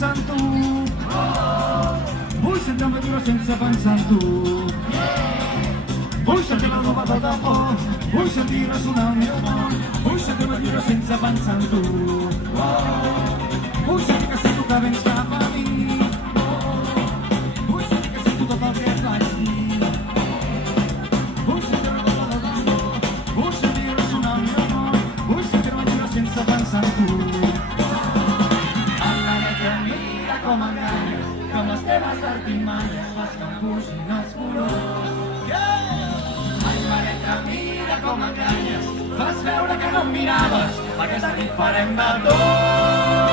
pensar en tu. Vull sentir-me viure sense pensar en tu. Vull sentir la nova del tambor, vull sentir ressonar el meu món, vull sentir-me viure sense pensar en tu. Vull sentir que sento que vens cap a mi. Vull sentir que sento tot el que et vaig dir. Vull sentir la nova del tambor, vull sentir ressonar el meu món, vull sentir-me viure sense pensar en tu. Amaga't, mira com enganyes, que amb les teves artimanyes fas que em pugin els colors. Mira com enganyes, fas veure que no em miraves, aquesta nit farem de tot.